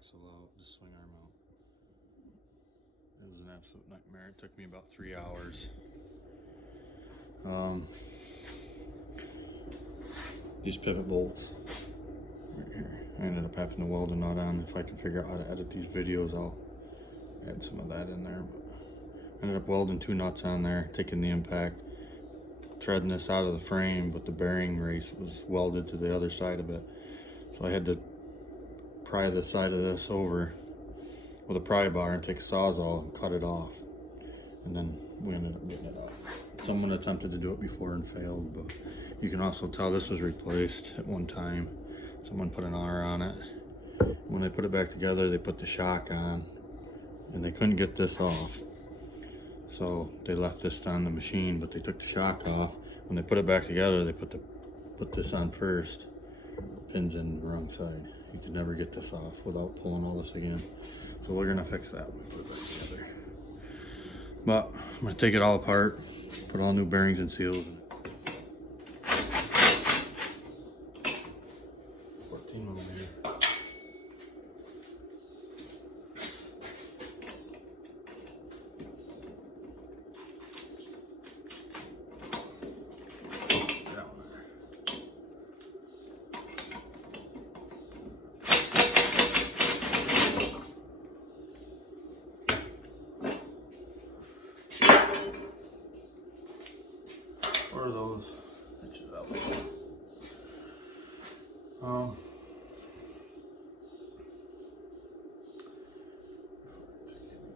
axle out, the swing arm out. It was an absolute nightmare. It took me about 3 hours. These pivot bolts right here, I ended up having to weld a nut on. If I can figure out how to edit these videos, I'll add some of that in there. But I ended up welding 2 nuts on there, taking the impact, threading this out of the frame, but the bearing race was welded to the other side of it. So I had to pry the side of this over with a pry bar and take a sawzall and cut it off. And then we ended up getting it out. Someone attempted to do it before and failed, but you can also tell this was replaced at one time. Someone put an R on it. When they put it back together, they put the shock on, and they couldn't get this off. So they left this on the machine, but they took the shock off. When they put it back together, they put this on first. The pin's in the wrong side. You can never get this off without pulling all this again. So we're gonna fix that when we put it back together. But I'm gonna take it all apart, put all new bearings and seals in it. 14mm. What are those? Inches out.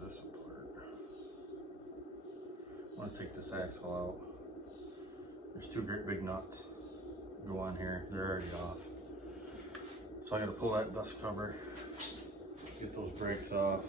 This apart. I want to take this axle out. There's 2 great big nuts go on here. They're already off. So I got to pull that dust cover, get those brakes off.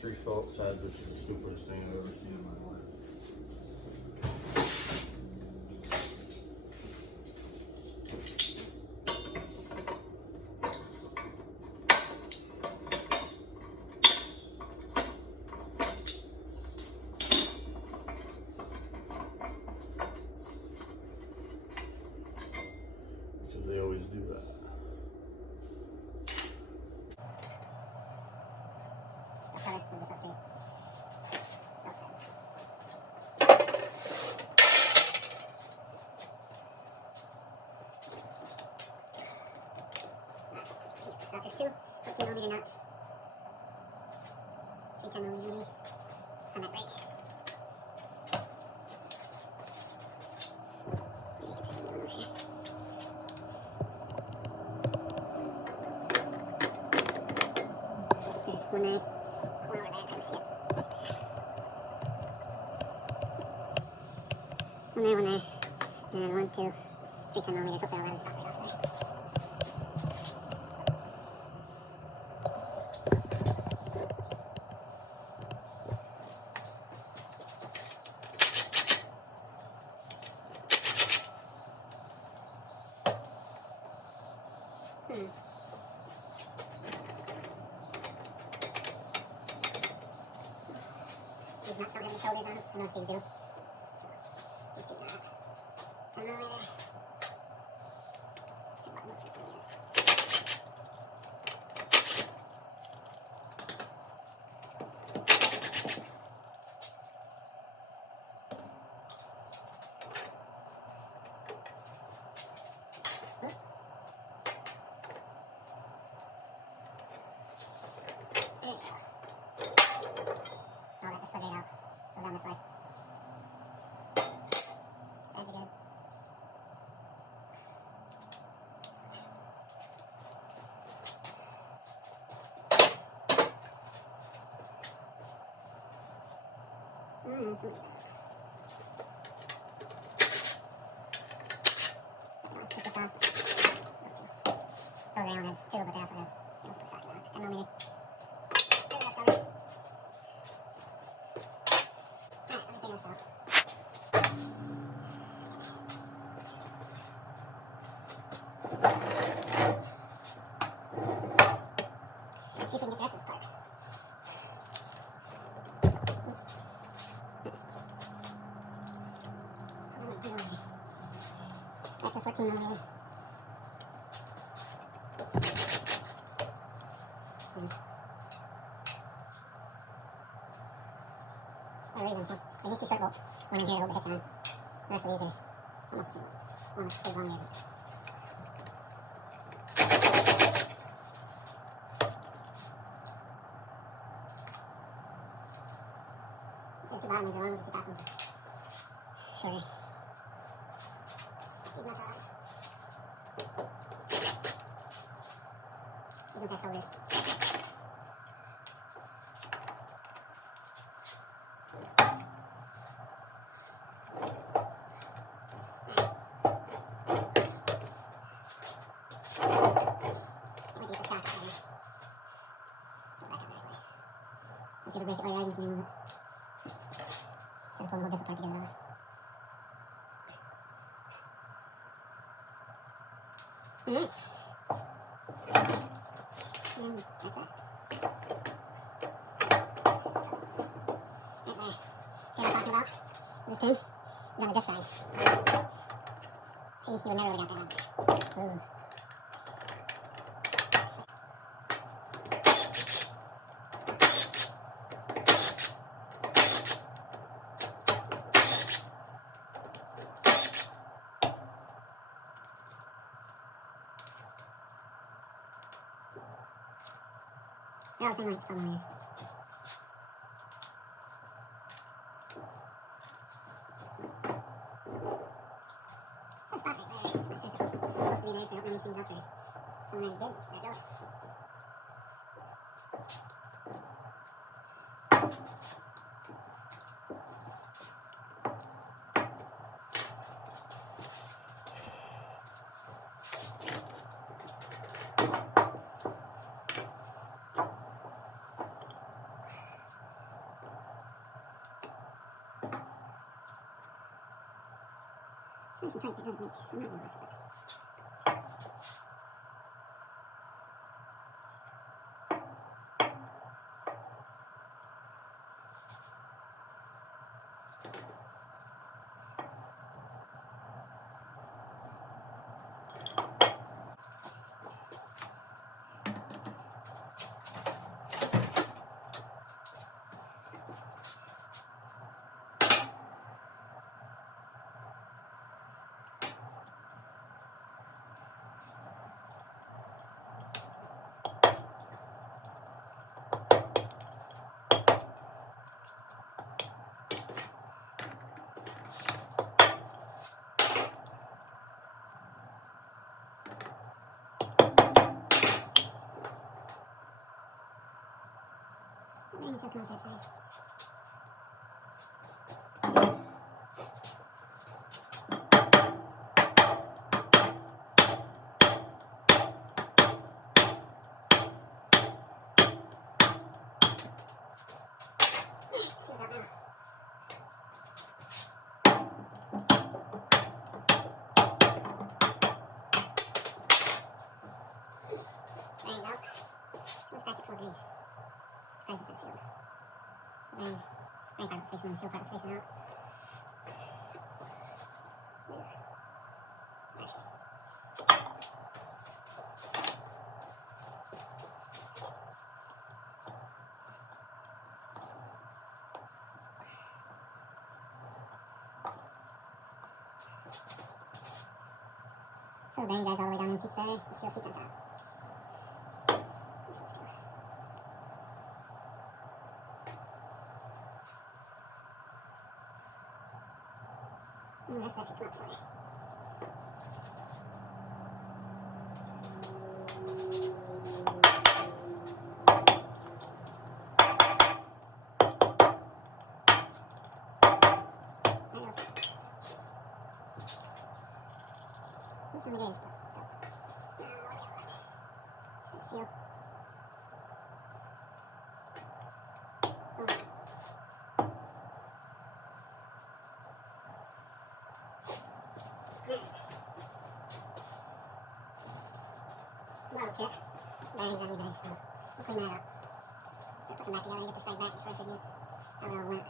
Three Phillips heads, which is the stupidest thing I've ever seen in my life. Because they always do that. So there's 2 14mm nuts, 3 10mm on that brake. There's one over there, I'm trying to see it. One there, and 1, 2, 3 10mm. Hopefully I'll let it stop right off there. These nuts don't have any shoulders on them. I noticed these do. So, let's do that. Turn over there. Slide it out. Go down this way. Edge again. Take this off. Those are round heads too, but they also have the socket on it. 10mm. for me. For a reason, so I use 2 short bolts. One in here to hold the hitch on. The rest of these are almost shade longer. So the 2 bottom ones are long, the 2 top ones are shorter. These nuts are off. These ones have shoulders. So if you ever break it while you're riding, you can remove it. It's a little difficult to get it off. Alright. And that's it. Right there. See what I'm talking about? This pin is on this side. See, you would never have got that out. Ooh. They're all the same length, all the wires. That's fine right there. Not sure if it's supposed to be there for opening these things up or something I did. There it goes. It's nice and tight, it doesn't leak. I'm not worried about that. Maybe it's okay on that side. There you go. Let's back it 4 degrees. Surprised it's not sealed. The rings, ring part was facing in, the seal part was facing out. So the bearing drives all the way down in the seats there. The steel seats on top. The rest of that should come out slowly. There it goes. Oops, on the gauge stuff. Seal. Boom. Little tip. Bearings on eBay, so we'll clean that up. So put them back together and get the side back before I forget how they all went.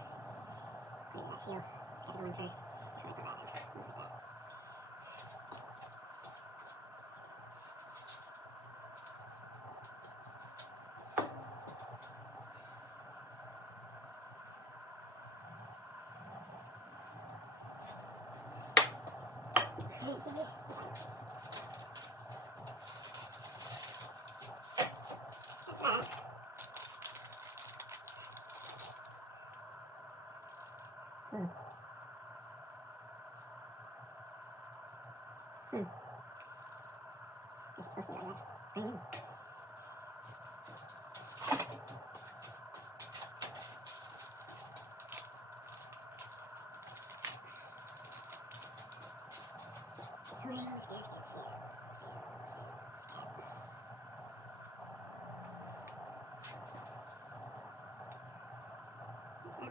Clean that seal. Got to go in first before I put that in. Just like that. should be. That's that. It's supposed to be like that. I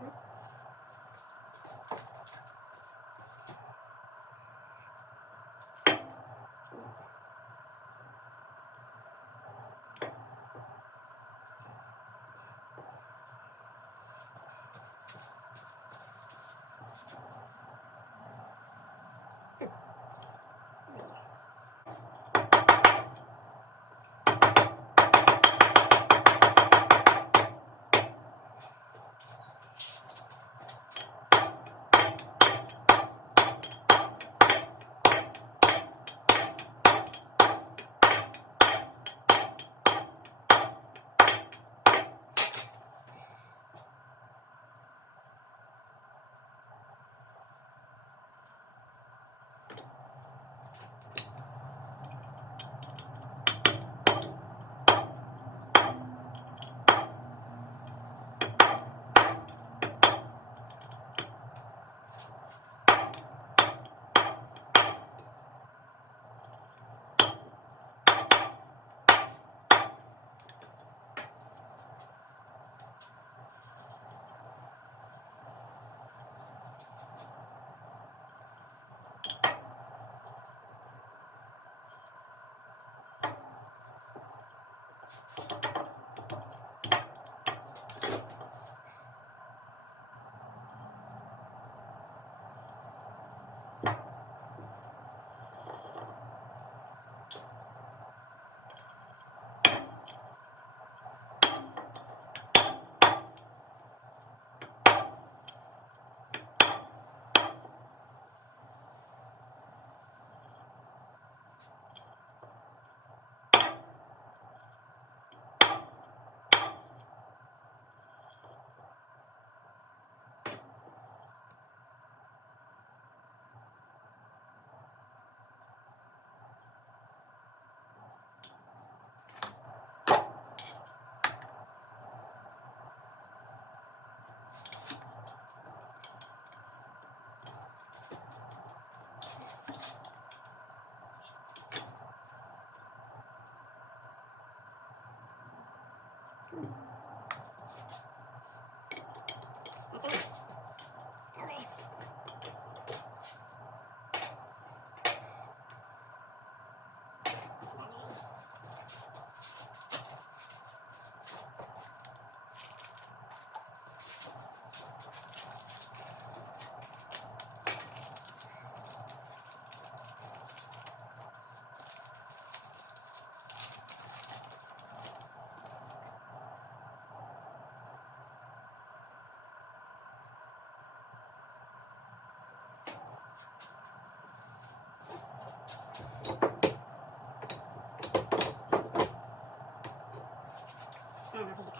know.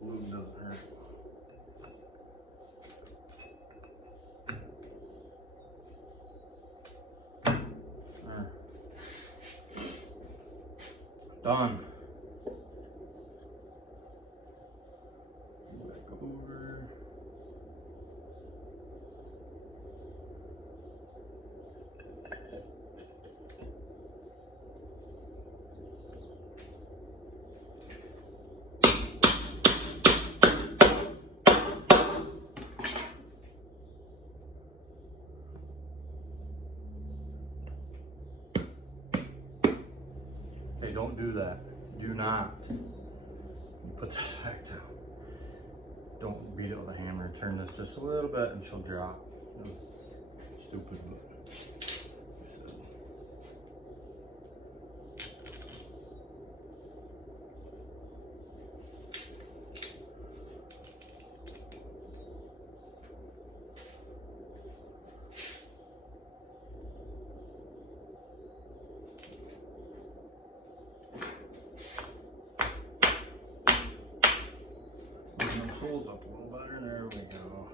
Glue doesn't hurt. There. Done. Back over. Hey, don't do that. Do not. Put this back down. Don't beat it with a hammer. Turn this just a little bit and she'll drop. It was stupid, but pulls up a little better. There we go.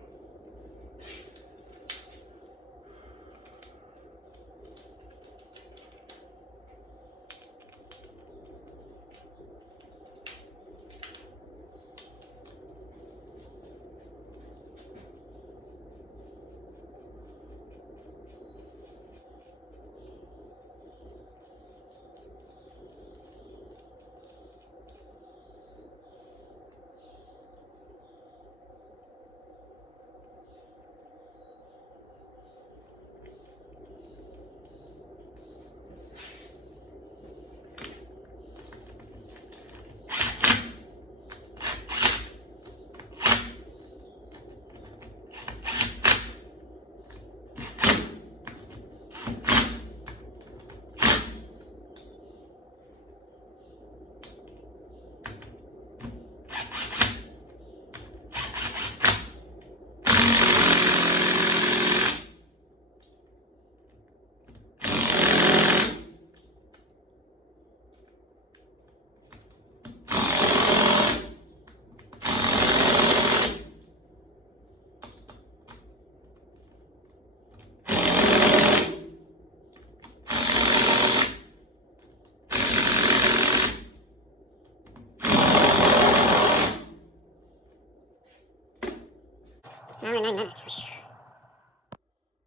An hour and 9 minutes.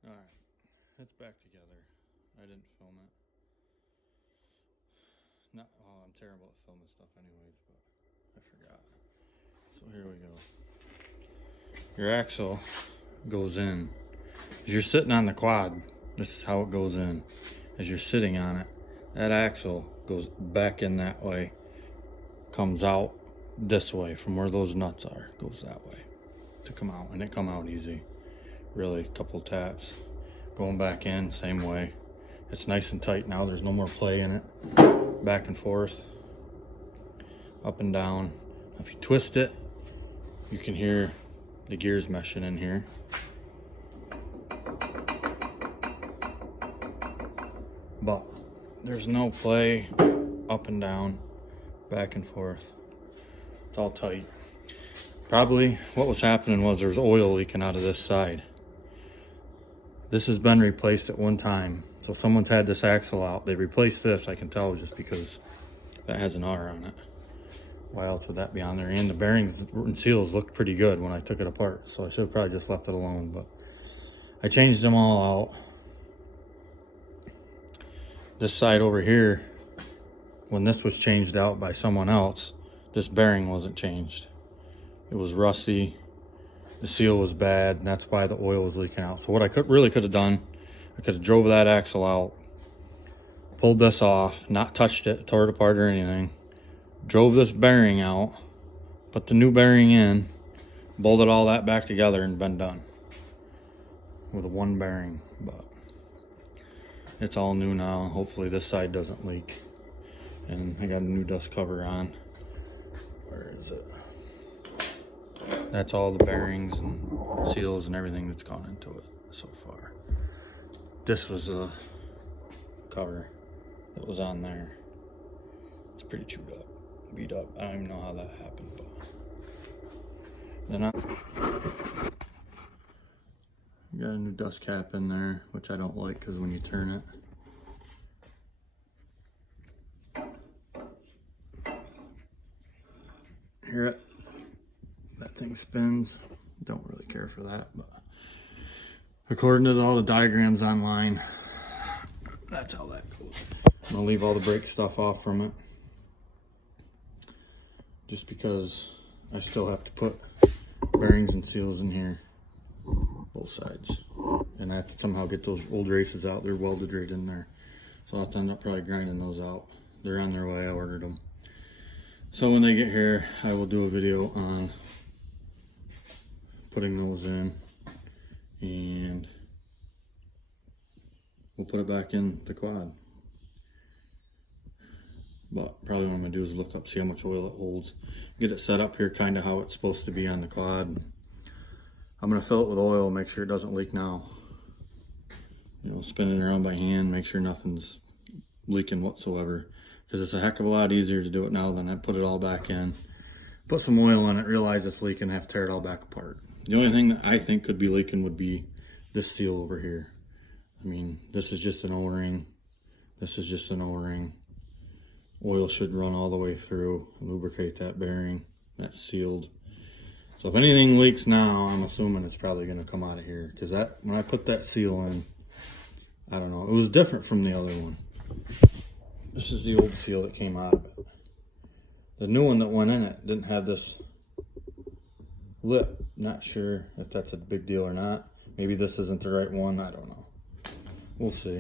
alright. It's back together. I didn't film it. I'm terrible at filming stuff anyways, but I forgot. So here we go. Your axle goes in. As you're sitting on the quad, this is how it goes in. As you're sitting on it, that axle goes back in that way, comes out this way from where those nuts are, goes that way to come out, and it come out easy. Really, a couple taps. Going back in, same way. It's nice and tight now, there's no more play in it. Back and forth, up and down. If you twist it, you can hear the gears meshing in here. But there's no play, up and down, back and forth. It's all tight. Probably what was happening was there was oil leaking out of this side. This has been replaced at one time. So someone's had this axle out. They replaced this, I can tell, just because that has an R on it. Why else would that be on there? And the bearings and seals looked pretty good when I took it apart. So I should have probably just left it alone, but I changed them all out. This side over here, when this was changed out by someone else, this bearing wasn't changed. It was rusty, the seal was bad, and that's why the oil was leaking out. So what I really could have done, I could have drove that axle out, pulled this off, not touched it, tore it apart or anything, drove this bearing out, put the new bearing in, bolted all that back together and been done with one bearing. But it's all new now. Hopefully this side doesn't leak. And I got a new dust cover on. Where is it? That's all the bearings and seals and everything that's gone into it so far. This was a cover that was on there. It's pretty chewed up, beat up. I don't even know how that happened, but then I got a new dust cap in there, which I don't like because when you turn it, hear it? That thing spins. Don't really care for that, but according to all the diagrams online, that's how that goes. I'm gonna leave all the brake stuff off from it, just because I still have to put bearings and seals in here, both sides, and I have to somehow get those old races out. They're welded right in there, so I'll have to end up probably grinding those out. They're on their way. I ordered them, so when they get here, I will do a video on putting those in, and we'll put it back in the quad. But probably what I'm gonna do is look up, see how much oil it holds, get it set up here kind of how it's supposed to be on the quad. I'm gonna fill it with oil, make sure it doesn't leak now. You know, spin it around by hand, make sure nothing's leaking whatsoever, because it's a heck of a lot easier to do it now than I put it all back in, put some oil in it, realize it's leaking, have to tear it all back apart. The only thing that I think could be leaking would be this seal over here. I mean, this is just an O-ring. This is just an O-ring. Oil should run all the way through, lubricate that bearing. That's sealed. So if anything leaks now, I'm assuming it's probably gonna come out of here, because that, when I put that seal in, I don't know, it was different from the other one. This is the old seal that came out of it. The new one that went in it didn't have this lip. Not sure if that's a big deal or not. Maybe this isn't the right one, I don't know. We'll see.